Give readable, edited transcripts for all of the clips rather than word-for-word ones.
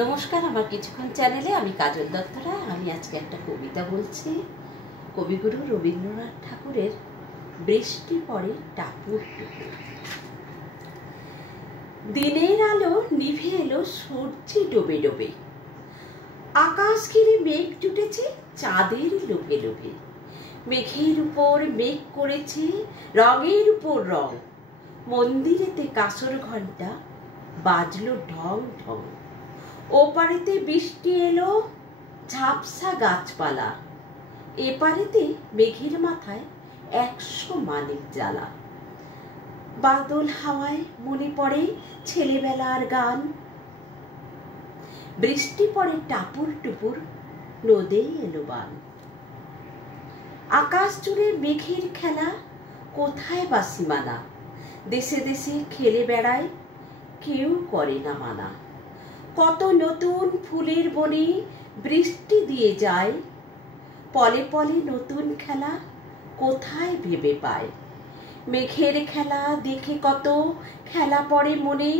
নমস্কার, আমার কিছুক্ষণ চ্যানেলে আমি কাজল দত্তরা। আমি আজকে একটা কবিতা বলছি। কবিগুরু রবীন্দ্রনাথ ঠাকুরের বৃষ্টি পড়ে টাপুর টুপুর। দিনের আলো নিভে এলো সূর্যে ডোবে ডোবে, আকাশ ঘিরে মেঘ জুটেছে চাঁদের লোভে লোভে। মেঘের উপর মেঘ করেছে রঙের উপর রং, মন্দিরেতে কাসর ঘন্টা বাজলো ঢং ঢং। ওপারেতে বৃষ্টি এলো ঝাপসা গাছপালা, এপারেতে মেঘের মাথায় 100 মানিক জ্বালা। বাদল হাওয়ায় মনে পড়ে ছেলেবেলার গান, বৃষ্টি পড়ে টাপুর টুপুর নদেই এলো বান। আকাশ জুড়ে মেঘের খেলা কোথায় বা সীমানা, দেশে দেশে খেলে বেড়ায় কেউ করে না মানা। কত নতুন ফুলের বনে বৃষ্টি দিয়ে যায়, পলে পলে নতুন খেলা কোথায় ভেবে পায়। মেঘের খেলা দেখে কত খেলা পড়ে মনে,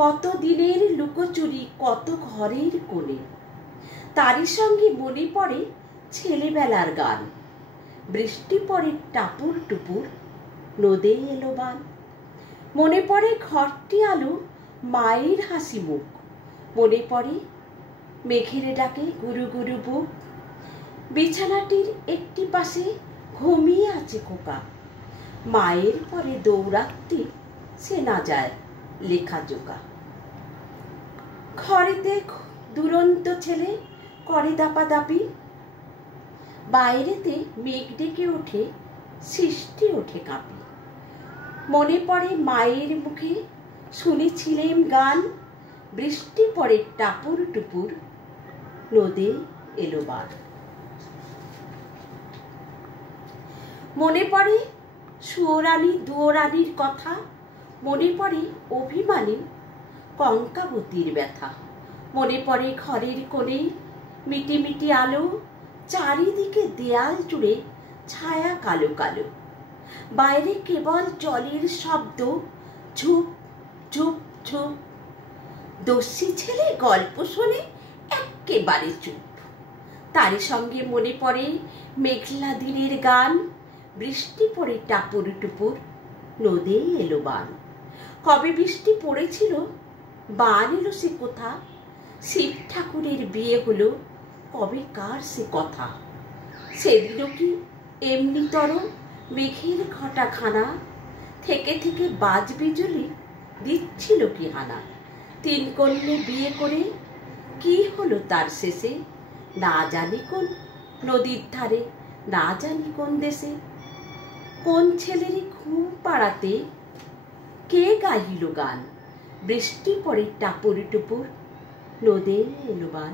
কত দিনের লুকোচুরি কত ঘরের কোণে। তারই সঙ্গে মনে পড়ে ছেলেবেলার গান, বৃষ্টি পড়ে টাপুর টুপুর নদে এলো বান। মনে পড়ে ঘরটি আলো মায়ের হাসি মুখ, মনে পড়ে মেঘের ডাকে গুরু গুরু বুক। বিছানাটির একটি পাশে ঘুমিয়ে আছে খোকা, মায়ের পরে দৌড়াতে সে না যায় লেখা জোকা। ঘরেতে দুরন্ত ছেলে করে দাপাদাপি, বাইরেতে মেঘ ডেকে ওঠে সৃষ্টি ওঠে কাঁপি। মনে পড়ে মায়ের মুখে শুনেছিলেম গান, বৃষ্টি পড়ে টাপুর টুপুর নদে এলো বান। মনে পড়ে সুয়োরানী দুয়োরানীর কথা, মনে পড়ে অভিমানী কঙ্কাবতীর ব্যথা। মনে পড়ে ঘরের কোণে মিটি মিটি আলো, চারিদিকে দেয়াল জুড়ে ছায়া কালো কালো। বাইরে কেবল জলের শব্দ ঝুপ ঝুপ ঝুপ। দস্যি ছেলে গল্প শোনে একেবারে চুপ, তারই সঙ্গে মনে পড়ে মেঘলা দিনের গান, বৃষ্টি পড়ে টাপুর টুপুর নদে এলো বান। কবে বৃষ্টি পড়েছিল বান এলো সে কোথা, শিব ঠাকুরের বিয়ে হলো কবে কার সে কথা। সেদিনও কি এমনিতর মেঘের ঘটা খানা, থেকে থেকে বাজ বিজুলি দিচ্ছিল কি হানা। 3 কন্যে বিয়ে করে কি হলো তার শেষে, না জানি কোন নদীর ধারে না জানি কোন দেশে। কোন ছেলেরই ঘুম পাড়াতে কে গাইল গান, বৃষ্টি পড়ে টাপুর টুপুর নদে এলো বান।